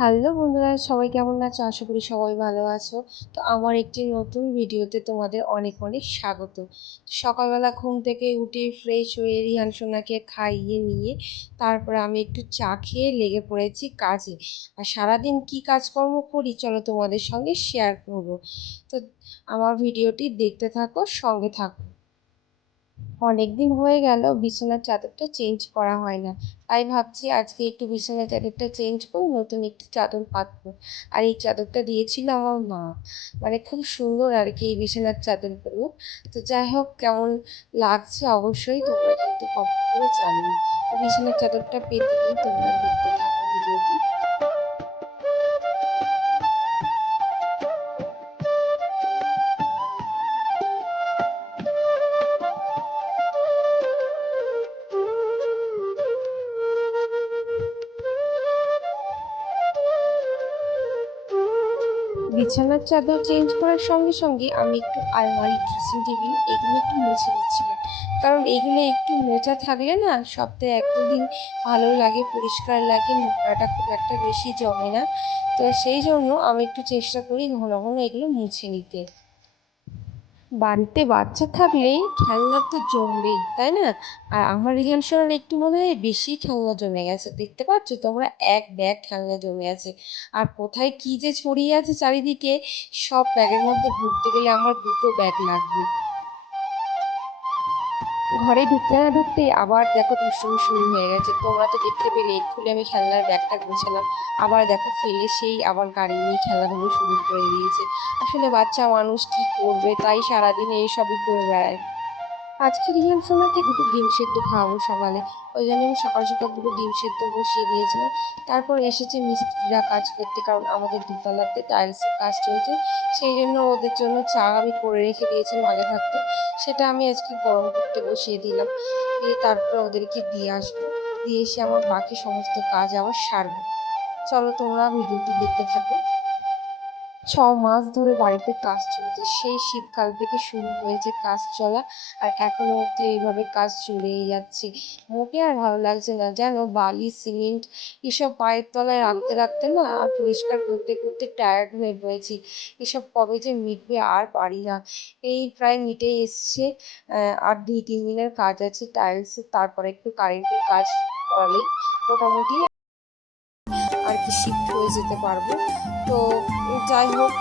Hello বন্ধুরা, সবাই কেমন আছো? আশা করি সবাই ভালো আছো। তো আমার একটি নতুন ভিডিওতে তোমাদের অনেক অনেক স্বাগত। সকালবেলা ঘুম থেকে উঠে ফ্রেশ হয়ে রিহান সোনাকে খাইয়ে নিয়ে তারপরে আমি একটু চা খেয়ে লেগে পড়েছি কাজে। আর সারাদিন কি কাজকর্ম করি চলো তোমাদের সঙ্গে শেয়ার করব। তো আমার ভিডিওটি দেখতে থাকো, সঙ্গে থাকো। অনেকদিন হয়ে গেল বিছানার চাদরটা চেঞ্জ করা হয় না, তাই ভাবছি আজকে একটু বিছানার চাদরটা চেঞ্জ করে নতুন একটি চাদর পাতবো। আর এই চাদরটা দিয়েছিল আমার মা, মানে খুব সুন্দর আর কি এই বিছানার চাদরগুলো। তো যাই হোক, কেমন লাগছে অবশ্যই তোমরা কিন্তু কমেন্ট করে জানিও। আর বিছানার চাদরটা পেতে নিয়ে তোমরা দেখতে থাকো ভিডিওটি। বিছানার চাদর চেঞ্জ করার সঙ্গে সঙ্গে আমি একটু আলমারি, ড্রেসিং টেবিল এগুলো একটু মুছে দিচ্ছিলাম। কারণ এগুলো একটু মোছা থাকলে না সপ্তাহে এক দিন ভালো লাগে, পরিষ্কার লাগে, নোংরাটা খুব একটা বেশি জমে না। তো সেই জন্য আমি একটু চেষ্টা করি ঘন ঘন এগুলো মুছে নিতে। বাড়িতে বাচ্চা থাকলে খেলনা তো জমবেই, তাই না? আর আমার রিহান সোনার একটু মনে হয় বেশি খেলনা জমে গেছে, দেখতে পাচ্ছ তোমরা, এক ব্যাগ খেলনা জমে আছে। আর কোথায় কি যে ছড়িয়ে আছে চারিদিকে, সব ব্যাগের মধ্যে ঘুরতে গেলে আমার দুটো ব্যাগ লাগবে। ঘরে ঢুকতে না ঢুকতেই আবার দেখো দুষ্টুমি শুরু হয়ে গেছে, তোমরা তো দেখতে পেলে খুলে আমি খেলনার ব্যাগটা গোছালাম, আবার দেখো ফেলে সেই আবার গাড়ি নিয়ে খেলাধুলো শুরু করে দিয়েছে। আসলে বাচ্চা মানুষ কি করবে, তাই সারাদিন এইসবই করে বেড়ায়। আজকে রিহান সোনাকে দুটো ডিম সেদ্ধ খাওয়াবো সকালে, ওই জন্য আমি সকাল সকাল দুটো ডিম সেদ্ধ বসিয়ে দিয়েছিলাম। তারপর এসেছে মিস্ত্রিরা কাজ করতে, কারণ আমাদের দুতলাতে টাইলসের কাজ চলছে। সেই জন্য ওদের জন্য চা আমি করে রেখে দিয়েছিলাম আগে থাকতে, সেটা আমি আজকে গরম করতে বসিয়ে দিলাম। দিয়ে তারপরে ওদেরকে দিয়ে আসবো, দিয়ে এসে আমার বাকি সমস্ত কাজ আবার সারবো। চলো তোমরা ভিডিওটি দেখতে থাকো। 6 মাস ধরে বাড়িতে কাজ চলছে, সেই শীতকাল থেকে শুরু হয়েছে কাজ চলা। আর এখনো অব্দি এইভাবে কাজ চলেই যাচ্ছে। মোটে আর ভালো লাগছে না, জানো, বালি সিমেন্ট এসব পায়ের তলায় রাখতে রাখতে না আর পরিষ্কার করতে করতে টায়ার্ড হয়ে পড়েছি। এসব কবে যে মিটবে আর পারি না। এই প্রায় মিটে এসছে। আর 2-3 দিনের কাজ আছে টাইলসের, তারপরে একটু কারেন্টের কাজ করালেই মোটামুটি আর কি শিফট হয়ে যেতে পারবো। তো যাই হোক,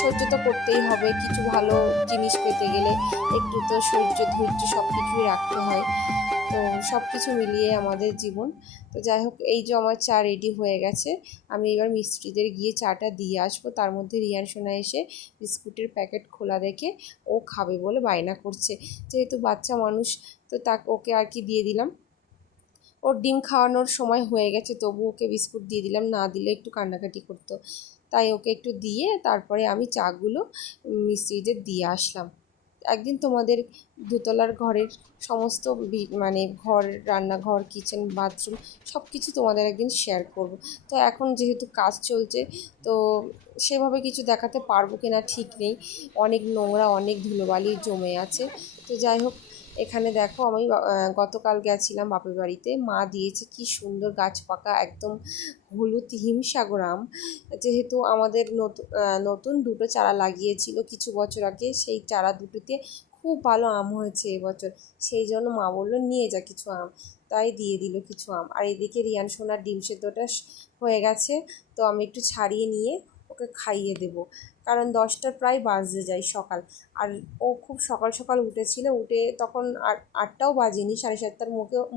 সহ্য তো করতেই হবে, কিছু ভালো জিনিস পেতে গেলে একটু তো সহ্য ধৈর্য সব কিছুই রাখতে হয়। তো সব কিছু মিলিয়ে আমাদের জীবন। তো যাই হোক, এই যে আমার চা রেডি হয়ে গেছে, আমি এবার মিস্ত্রিদের গিয়ে চাটা দিয়ে আসবো। তার মধ্যে রিয়ান সোনা এসে বিস্কুটের প্যাকেট খোলা দেখে ও খাবে বলে বায়না করছে। যেহেতু বাচ্চা মানুষ, তো ওকে আর কি দিয়ে দিলাম। ওর ডিম খাওয়ানোর সময় হয়ে গেছে, তবু ওকে বিস্কুট দিয়ে দিলাম, না দিলে একটু কান্নাকাটি করতো। তাই ওকে একটু দিয়ে তারপরে আমি চাগুলো মিস্ত্রিদের দিয়ে আসলাম। একদিন তোমাদের দোতলার ঘরের সমস্ত মানে ঘর, রান্নাঘর, কিচেন, বাথরুম সব কিছু তোমাদের একদিন শেয়ার করব। তো এখন যেহেতু কাজ চলছে, তো সেভাবে কিছু দেখাতে পারবো কি না ঠিক নেই। অনেক নোংরা, অনেক ধুলোবালি জমে আছে। তো যাই হোক, এখানে দেখো আমি গতকাল গেছিলাম বাপের বাড়িতে, মা দিয়েছে কি সুন্দর গাছ পাকা একদম হলুদ হিমসাগর আম। যেহেতু আমাদের নতুন নতুন দুটো চারা লাগিয়েছিল কিছু বছর আগে, সেই চারা দুটোতে খুব ভালো আম হয়েছে এবছর। সেই জন্য মা বললো নিয়ে যা কিছু আম, তাই দিয়ে দিল কিছু আম। আর এদিকে রিয়ান সোনার ডিম সেদ্ধটা হয়ে গেছে, তো আমি একটু ছাড়িয়ে নিয়ে ওকে খাইয়ে দেবো, কারণ 10টা প্রায় বাজতে যায় সকাল। আর ও খুব সকাল সকাল উঠেছিল, উঠে তখন 8টাও বাজেনি, 7:30টার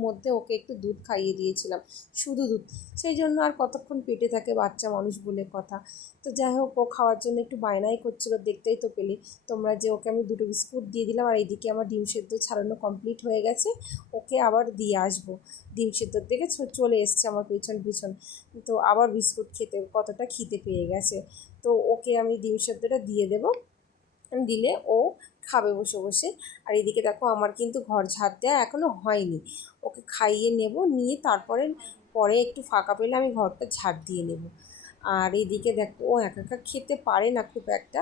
মধ্যে ওকে একটু দুধ খাইয়ে দিয়েছিলাম, শুধু দুধ। সেই জন্য আর কতক্ষণ পেটে থাকে বাচ্চা মানুষ বলে কথা। তো যাই হোক, ও খাওয়ার জন্য একটু বায়নাই করছিল, দেখতেই তো পেলে তোমরা যে ওকে আমি দুটো বিস্কুট দিয়ে দিলাম। আর এইদিকে আমার ডিম সেদ্ধ ছাড়ানো কমপ্লিট হয়ে গেছে, ওকে আবার দিয়ে আসবো। ডিম সেদ্ধর দিকে চলে এসছে আমার পিছন পিছন। তো আবার বিস্কুট খেতে কতটা খিদে পেয়ে গেছে। তো ওকে আমি ডিম সেদ্ধটা দিয়ে দেবো, দিলে ও খাবে বসে বসে। আর এদিকে দেখো আমার কিন্তু ঘর ঝাড় দেওয়া এখনও হয়নি, ওকে খাইয়ে নেব, নিয়ে তারপরে পরে একটু ফাঁকা পেলে আমি ঘরটা ঝাড় দিয়ে নেব। আর এদিকে দেখো ও একা একা খেতে পারে না খুব একটা,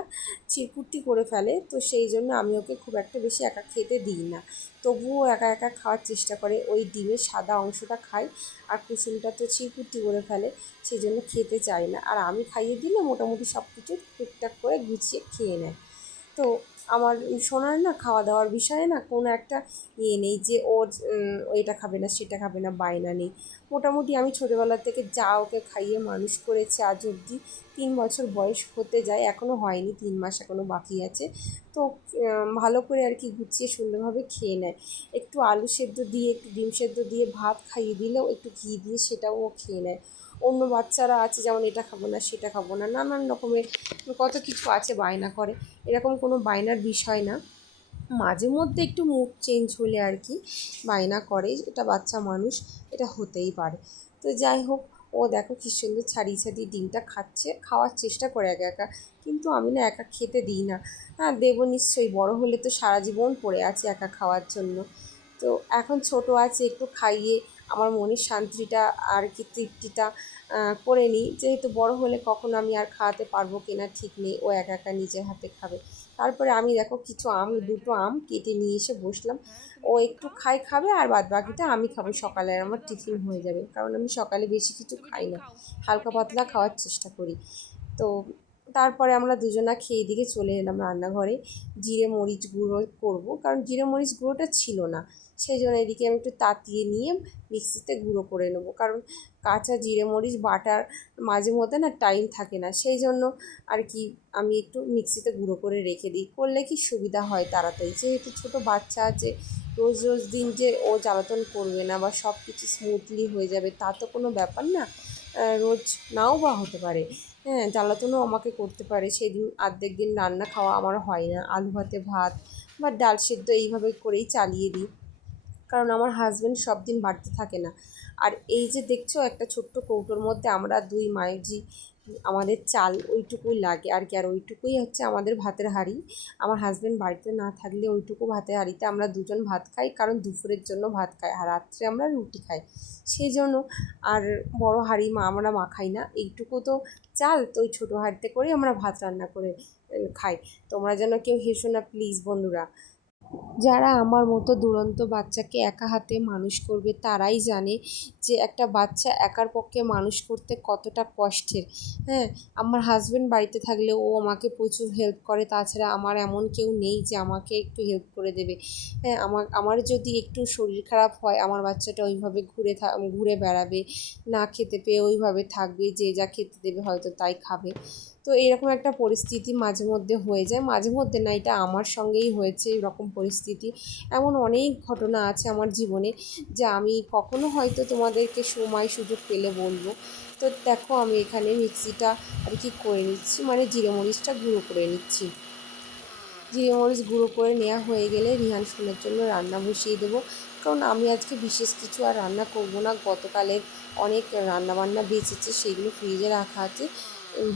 চিরকুটি করে ফেলে, তো সেই জন্য আমি ওকে খুব একটা বেশি একা খেতে দিই না। তবুও একা একা খাওয়ার চেষ্টা করে, ওই ডিমের সাদা অংশটা খায় আর কুসুমটা তো চিরকুটি করে ফেলে, সেই জন্য খেতে চায় না। আর আমি খাইয়ে দিলে মোটামুটি সব কিছু টুকটাক করে গুছিয়ে খেয়ে নেয়। তো আমার সোনার না খাওয়া দাওয়ার বিষয়ে না কোনো একটা নেই যে ওর এটা খাবে না সেটা খাবে না, বায়না নেই। মোটামুটি আমি ছোটোবেলা থেকে যা ওকে খাইয়ে মানুষ করেছি আজ অবধি, 3 বছর বয়স হতে যায়, এখনও হয়নি, 3 মাস এখনও বাকি আছে। তো ভালো করে আর কি গুছিয়ে সুন্দরভাবে খেয়ে নেয়। একটু আলু সেদ্ধ দিয়ে একটু ডিম সেদ্ধ দিয়ে ভাত খাইয়ে দিলেও একটু ঘি দিয়ে সেটাও ও খেয়ে নেয়। অন্য বাচ্চারা আছে যেমন এটা খাবো না সেটা খাবো না, নানান রকমের কত কিছু আছে বায়না করে, এরকম কোনো বায়নার বিষয় না। মাঝে মধ্যে একটু মুড চেঞ্জ হলে আর কি বায়না করে, এটা বাচ্চা মানুষ, এটা হতেই পারে। তো যাই হোক, ও দেখো কী সুন্দর ছাড়িয়ে ছাড়িয়ে ডিমটা খাচ্ছে, খাওয়ার চেষ্টা করে একা একা, কিন্তু আমি না একা খেতে দিই না। হ্যাঁ, দেবো নিশ্চয়ই, বড় হলে তো সারা জীবন পড়ে আছে একা খাওয়ার জন্য। তো এখন ছোট আছে, একটু খাইয়ে আমার মনের শান্তিটা আর কি তৃপ্তিটা করে নিই, যেহেতু বড় হলে কখন আমি আর খাওয়াতে পারবো কিনা ঠিক নেই, ও একা একা নিজের হাতে খাবে। তারপরে আমি দেখো কিছু আম, দুটো আম কেটে নিয়ে এসে বসলাম, ও একটু খাবে আর বাদ বাকিটা আমি খাবো, সকালে আমার টিফিন হয়ে যাবে, কারণ আমি সকালে বেশি কিছু খাই না, হালকা পাতলা খাওয়ার চেষ্টা করি। তো তারপরে আমরা দুজনা খেয়ে দিকে চলে এলাম রান্নাঘরে, জিরে মরিচ গুঁড়ো করবো, কারণ জিরে মরিচ গুঁড়োটা ছিল না, সেই জন্য এদিকে আমি একটু তাতিয়ে নিয়ে মিক্সিতে গুঁড়ো করে নেবো, কারণ কাঁচা জিরে মরিচ বাটার মাঝে মধ্যে না টাইম থাকে না, সেই জন্য আর কি আমি একটু মিক্সিতে গুঁড়ো করে রেখে দিই, করলে কি সুবিধা হয় তাড়াতাড়ি, যেহেতু ছোটো বাচ্চা আছে, রোজ রোজ দিন যে ও জ্বালাতন করবে না বা সব কিছু স্মুথলি হয়ে যাবে তা তো কোনো ব্যাপার না, রোজ নাও বা হতে পারে। হ্যাঁ, জ্বালাতনও আমাকে করতে পারে, সেদিন অর্ধেক দিন রান্না খাওয়া আমার হয় না, আলু ভাতে ভাত বা ডাল সেদ্ধ এইভাবে করেই চালিয়ে দিই, কারণ আমার হাজব্যান্ড সব দিন বাড়িতে থাকে না। আর এই যে দেখছো একটা ছোট্ট কৌটোর মধ্যে আমরা দুই মাইজি, আমাদের চাল ওইটুকুই লাগে আর কি, আর ওইটুকুই হচ্ছে আমাদের ভাতের হাঁড়ি। আমার হাজব্যান্ড বাড়িতে না থাকলে ওইটুকু ভাতের হাঁড়িতে আমরা দুজন ভাত খাই, কারণ দুপুরের জন্য ভাত খাই আর রাত্রে আমরা রুটি খাই, সেই জন্য। আর বড় হাঁড়ি আমরা মাখাই না, এইটুকু তো চাল, তো ওই ছোটো হাঁড়িতে করে আমরা ভাত রান্না করে খাই। তোমরা যেন কেউ হেসো না প্লিজ বন্ধুরা। যারা আমার মতো দুরন্ত বাচ্চাকে একা হাতে মানুষ করবে তারাই জানে যে একটা বাচ্চা একার পক্ষে মানুষ করতে কতটা কষ্টের। হ্যাঁ, আমার হাজব্যান্ড বাড়িতে থাকলে ও আমাকে প্রচুর হেল্প করে, তাছাড়া আমার এমন কেউ নেই যে আমাকে একটু হেল্প করে দেবে। হ্যাঁ, আমার যদি একটু শরীর খারাপ হয় আমার বাচ্চাটা ওইভাবে ঘুরে বেড়াবে, না খেতে পেয়ে ওইভাবে থাকবে, যে যা খেতে দেবে হয়তো তাই খাবে। তো এরকম একটা পরিস্থিতি মাঝে মধ্যে হয়ে যায়, মাঝে মধ্যে না, এটা আমার সঙ্গেই হয়েছে এরকম পরিস্থিতি। এমন অনেক ঘটনা আছে আমার জীবনে, যা আমি কখনো হয়তো তোমাদেরকে সময় সুযোগ পেলে বলবো। তো দেখো আমি এখানে মিক্সিটা আর কি করে নিচ্ছি, মানে জিরে মরিচটা গুঁড়ো করে নিচ্ছি। জিরে মরিচ গুঁড়ো করে নেওয়া হয়ে গেলে রিহান সোনার জন্য রান্না বসিয়ে দেবো, কারণ আমি আজকে বিশেষ কিছু আর রান্না করব না, গতকালের অনেক রান্নাবান্না বেঁচেছে, সেগুলো ফ্রিজে রাখা আছে,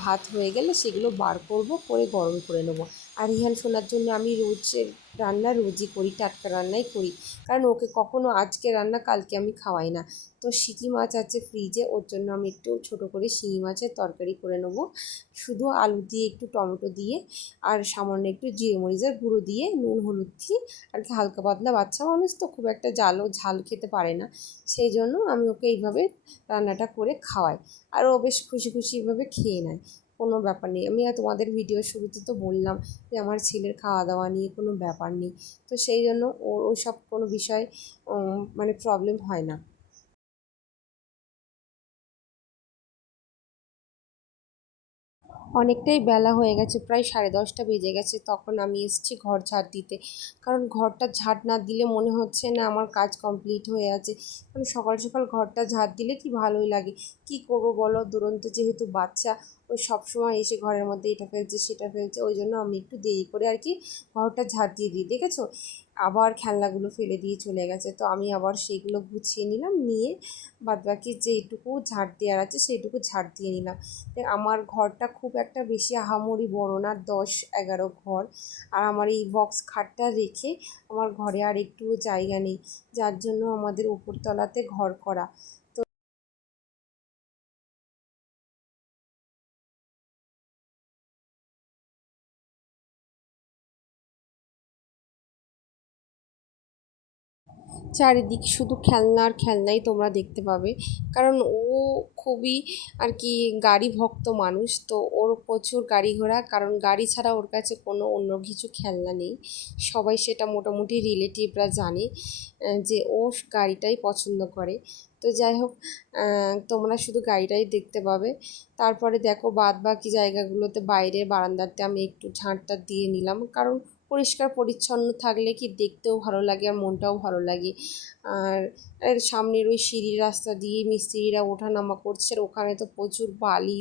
ভাত হয়ে গেলে সেগুলো বার করব, করে গরম করে নেব। আর রিহান সোনার জন্য আমি রোজের রান্না রোজই করি, টাটকা রান্নাই করি, কারণ ওকে কখনো আজকে রান্না কালকে আমি খাওয়াই না। তো শিঙি মাছ আছে ফ্রিজে, ওর জন্য আমি একটু ছোটো করে শিঙি মাছের তরকারি করে নেবো, শুধু আলু দিয়ে একটু টমেটো দিয়ে আর সামান্য একটু জিরে মরিচের গুঁড়ো দিয়ে নুন হলুদ দিয়ে আর কি, হালকা পাতলা, বাচ্চা মানুষ তো খুব একটা ঝাল খেতে পারে না, সেই জন্য আমি ওকে এইভাবে রান্নাটা করে খাওয়াই, আর ও বেশ খুশি খুশি এভাবে খেয়ে নেয়, কোনো ব্যাপার নেই। আমি আর তোমাদের ভিডিও শুরুতে তো বললাম যে আমার ছেলের খাওয়া দাওয়া নিয়ে কোনো ব্যাপার নেই, তো সেই জন্য ওর ওইসব কোনো বিষয় মানে প্রবলেম হয় না। অনেকটাই বেলা হয়ে গেছে, প্রায় 10:30টা বেজে গেছে, তখন আমি এসেছি ঘর ঝাড় দিতে, কারণ ঘরটা ঝাড় না দিলে মনে হচ্ছে না আমার কাজ কমপ্লিট হয়ে আছে, কারণ সকাল সকাল ঘরটা ঝাড় দিলে কি ভালোই লাগে। কি করবো বলো, দুরন্ত যেহেতু বাচ্চা, ওই সবসময় এসে ঘরের মধ্যে এটা ফেলছে সেটা ফেলছে, ওই জন্য আমি একটু দেরি করে আর কি ঘরটা ঝাড় দিয়ে দিই, দেখেছো আবার খেলনাগুলো ফেলে দিয়ে চলে গেছে, তো আমি আবার সেইগুলো গুছিয়ে নিলাম, নিয়ে বাদবাকি যেইটুকু ঝাড় দেওয়ার আছে সেইটুকু ঝাড় দিয়ে নিলাম। আমার ঘরটা খুব একটা বেশি আহামরি বড় না, 10-11 ঘর, আর আমার এই বক্স খাটটা রেখে আমার ঘরে আর একটুও জায়গা নেই, যার জন্য আমাদের উপরতলাতে ঘর করা। চারিদিক শুধু খেলনা আর খেলনাই তোমরা দেখতে পাবে, কারণ ও খুবই আর কি গাড়ি ভক্ত মানুষ, তো ওর প্রচুর গাড়ি ঘোড়া, কারণ গাড়ি ছাড়া ওর কাছে কোনো অন্য কিছু খেলনা নেই। সবাই সেটা মোটামুটি রিলেটিভরা জানে যে ও গাড়িটাই পছন্দ করে। তো যাই হোক, তোমরা শুধু গাড়িটাই দেখতে পাবে। তারপরে দেখো বাদ বাকি জায়গাগুলোতে বাইরের বারান্দাতে আমি একটু ঝাঁটটা দিয়ে নিলাম, কারণ পরিষ্কার পরিচ্ছন্ন থাকলে কি দেখতেও ভালো লাগে আর মনটাও ভালো লাগে। আর এর সামনের ওই সিঁড়ির রাস্তা দিয়ে মিস্ত্রিরা ওঠানামা করছে, আর ওখানে তো প্রচুর বালি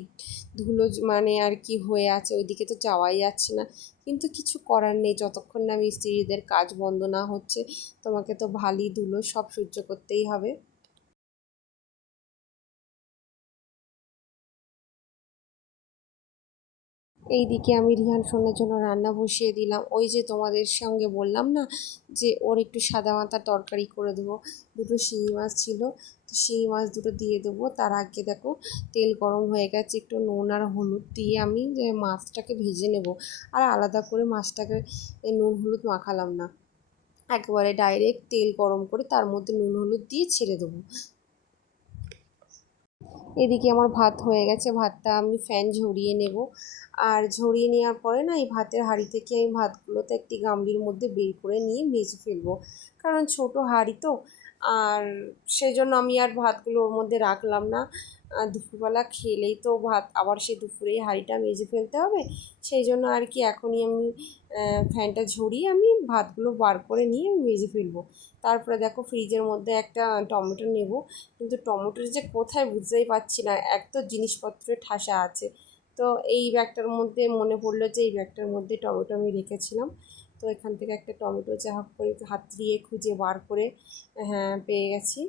ধুলো মানে আর কি হয়ে আছে, ওইদিকে তো যাওয়াই যাচ্ছে না। কিন্তু কিছু করার নেই, যতক্ষণ না মিস্ত্রিদের কাজ বন্ধ না হচ্ছে তোমাকে তো বালি ধুলো সব সহ্য করতেই হবে। এইদিকে আমি রিহান সোনার জন্য রান্না বসিয়ে দিলাম। ওই যে তোমাদের সঙ্গে বললাম না যে ওর একটু সাদা মাথা তরকারি করে দেবো, দুটো শিঙি মাছ ছিল, তো শিঙি মাছ দুটো দিয়ে দেবো। তার আগে দেখো তেল গরম হয়ে গেছে, একটু নুন আর হলুদ দিয়ে আমি যে মাছটাকে ভেজে নেব। আর আলাদা করে মাছটাকে নুন হলুদ মাখালাম না, একেবারে ডাইরেক্ট তেল গরম করে তার মধ্যে নুন হলুদ দিয়ে ছেড়ে দেবো। এদিকে আমার ভাত হয়ে গেছে, ভাতটা আমি ফ্যান ঝরিয়ে নেব। আর ঝরিয়ে নেওয়ার পরে না এই ভাতের হাঁড়ি থেকে আমি ভাতগুলোতে একটি গামলির মধ্যে বের করে নিয়ে মেজে ফেলবো, কারণ ছোট হাঁড়ি তো। আর সেই জন্য আমি আর ভাতগুলো ওর মধ্যে রাখলাম না। দুপুরবেলা খেলেই তো ভাত আবার সেই দুপুরেই হাঁড়িটা মেজে ফেলতে হবে, সেই জন্য আর কি এখনই আমি ফ্যানটা ঝরিয়ে আমি ভাতগুলো বার করে নিয়ে মেজে ফেলবো। তারপরে দেখো ফ্রিজের মধ্যে একটা টমেটো নেব, কিন্তু টমেটোর যে কোথায় বুঝতেই পারছি না, এক তো জিনিসপত্রের ঠাসা আছে। তো এই ব্যাগটার মধ্যে মনে পড়লো যে এই ব্যাগটার মধ্যে টমেটো আমি রেখেছিলাম। তো এখান থেকে একটা টমেটো যা হোক করে হাত দিয়ে খুঁজে বার করে হ্যাঁ পেয়ে গেছি।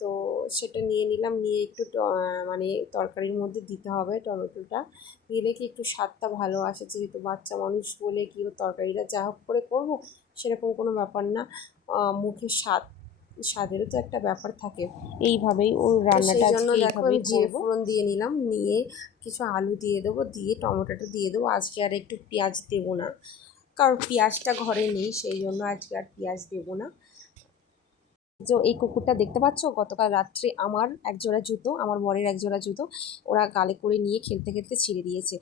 তো সেটা নিয়ে নিলাম, নিয়ে একটু মানে তরকারির মধ্যে দিতে হবে টমেটোটা, দিলে কি একটু স্বাদটা ভালো আসে, যেহেতু বাচ্চা মানুষ বলে কি তরকারিটা যা হোক করে করবো সেরকম কোনো ব্যাপার না, মুখের স্বাদেরও তো একটা ব্যাপার থাকে। এইভাবেই ওর রান্নাটা আজকে এইভাবেই জিরে ফোড়ন দিয়ে নিলাম, নিয়ে কিছু আলু দিয়ে দেবো, দিয়ে টমেটোটা দিয়ে দেবো। আজকে আর একটু পেঁয়াজ দেবো না, কারণ পেঁয়াজটা ঘরে নেই, সেই জন্য আজকে আর পেঁয়াজ দেবো না। যে এই কুকুরটা দেখতে পাচ্ছ, গতকাল রাত্রে আমার একজোড়া জুতো, আমার বরের একজোড়া জুতো ওরা গালে করে নিয়ে খেলতে খেলতে ছিঁড়ে দিয়েছে।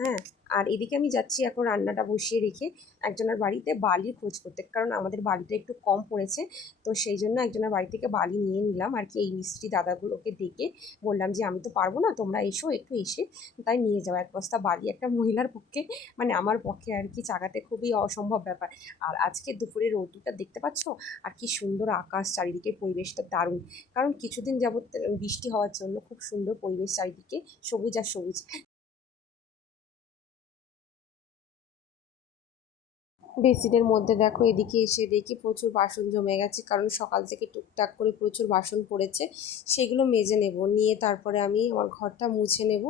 হ্যাঁ, আর এদিকে আমি যাচ্ছি এখন রান্নাটা বসিয়ে রেখে একজনের বাড়িতে বালির খোঁজ করতে, কারণ আমাদের বালিটা একটু কম পড়েছে। তো সেই জন্য একজনের বাড়ি থেকে বালি নিয়ে নিলাম আর কি। এই মিস্ত্রি দাদাগুলোকে ডেকে বললাম যে আমি তো পারবো না, তোমরা এসো একটু, এসে তাই নিয়ে যাও এক বস্তা বালি। একটা মহিলার পক্ষে মানে আমার পক্ষে আর কি চাগাতে খুবই অসম্ভব ব্যাপার। আর আজকে দুপুরে রোদটা দেখতে পাচ্ছ, আর কি সুন্দর আকাশ, চারিদিকে পরিবেশটা দারুণ, কারণ কিছুদিন যাবত বৃষ্টি হওয়ার জন্য খুব সুন্দর পরিবেশ, চারিদিকে সবুজ আর সবুজ। বেসিনের মধ্যে দেখো এদিকে এসে দেখি প্রচুর বাসন জমে গেছে, কারণ সকাল থেকে টুকটাক করে প্রচুর বাসন পড়েছে, সেগুলো মেজে নেব, নিয়ে তারপরে আমি আমার ঘরটা মুছে নেব।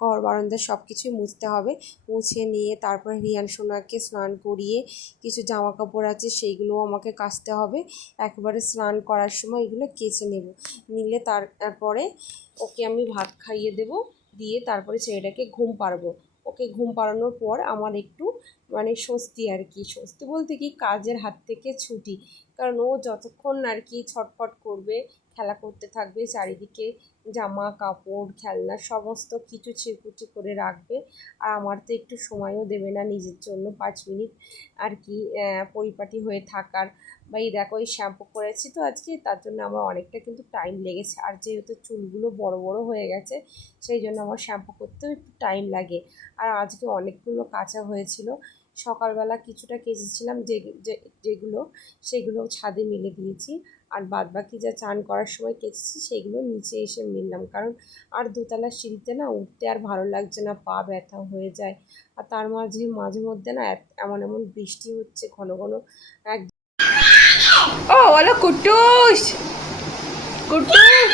ঘর বারান্দা সব কিছুই মুছতে হবে। মুছে নিয়ে তারপরে রিয়ান সোনাকে স্নান করিয়ে কিছু জামা কাপড় আছে সেইগুলোও আমাকে কাচতে হবে, একবারে স্নান করার সময় এগুলো কেচে নেব। নিলে তারপরে ওকে আমি ভাত খাইয়ে দেব, দিয়ে তারপরে ছেলেটাকে ঘুম পাড়বো। ওকে ঘুম পাড়ানোর পর আমার একটু মানে স্বস্তি আর কি, স্বস্তি বলতে কি কাজের হাত থেকে ছুটি, কারণ ও যতক্ষণ আর কি ছটফট করবে, খেলা করতে থাকবে, চারিদিকে জামা কাপড় খেলনা সমস্ত কিছু ছিঁড়কুচি করে রাখবে, আর আমার তো একটু সময়ও দেবে না নিজের জন্য 5 মিনিট আর কি পরিপাটি হয়ে থাকার। বা এই দেখো এই শ্যাম্পু করেছি তো আজকে, তার জন্য আমার অনেকটা কিন্তু টাইম লেগেছে, আর যেহেতু চুলগুলো বড় বড় হয়ে গেছে সেই জন্য আমার শ্যাম্পু করতেও একটু টাইম লাগে। আর আজকে অনেকগুলো কাচা হয়েছিল, সকালবেলা কিছুটা কেচেছিলাম যেগুলো সেগুলো ছাদে মেলে দিয়েছি, আর বাদ বাকি যা চান করার সময় কেচেছি সেগুলো নিচে এসে মিললাম, কারণ আর দোতলার সিঁড়িতে না উঠতে আর ভালো লাগছে না, পা ব্যথা হয়ে যায়। আর তার মাঝে মাঝে মধ্যে না এমন এমন বৃষ্টি হচ্ছে ঘন ঘন এক। ও বলো কুটুস, কুটুস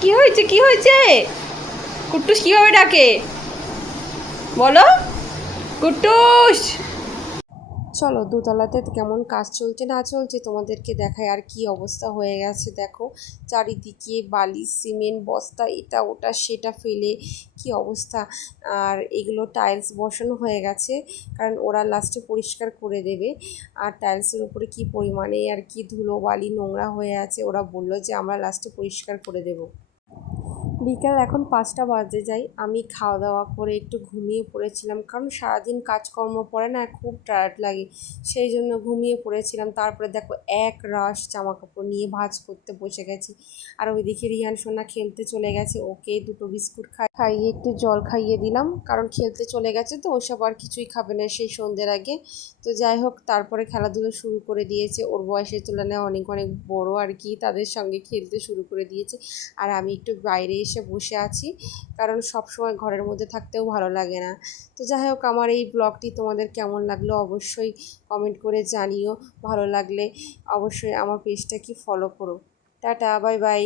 কি হয়েছে, কি হয়েছে? কুটুস কিভাবে ডাকে বলো? কুটুস চলো দোতলাতে কেমন কাজ চলছে না চলছে তোমাদেরকে দেখায়। আর কি অবস্থা হয়ে গেছে দেখো, চারিদিকে বালি সিমেন্ট বস্তা এটা ওটা সেটা ফেলে কি অবস্থা। আর এগুলো টাইলস বসানো হয়ে গেছে, কারণ ওরা লাস্টে পরিষ্কার করে দেবে। আর টাইলসের উপরে কি পরিমাণে আর কি ধুলো বালি নোংরা হয়ে আছে, ওরা বললো যে আমরা লাস্টে পরিষ্কার করে দেবো। বিকাল এখন 5টা বাজে যায়, আমি খাওয়া দাওয়া করে একটু ঘুমিয়ে পড়েছিলাম, কারণ সারাদিন কাজকর্ম পরে না খুব টায়ার্ড লাগে, সেই জন্য ঘুমিয়ে পড়েছিলাম। তারপরে দেখো এক রাশ জামা কাপড় নিয়ে ভাঁজ করতে বসে গেছি। আর ওইদিকে রিহান সোনা খেলতে চলে গেছে, ওকে দুটো বিস্কুট খাইয়ে একটু জল খাইয়ে দিলাম, কারণ খেলতে চলে গেছে তো ওসব আর কিছুই খাবে না সেই সন্ধ্যের আগে। তো যাই হোক, তারপরে খেলাধুলো শুরু করে দিয়েছে, ওর বয়সের তুলনায় অনেক অনেক বড় আর কি, তাদের সঙ্গে খেলতে শুরু করে দিয়েছে। আর আমি একটু বাইরে এসে বসে আছি, কারণ সব সময় ঘরের মধ্যে থাকতেও ভালো লাগে না। তো যাই হোক, আমার এই ব্লগটি তোমাদের কেমন লাগলো অবশ্যই কমেন্ট করে জানিও। ভালো লাগলে অবশ্যই আমার পেজটা কি ফলো করো। Tata, bye bye.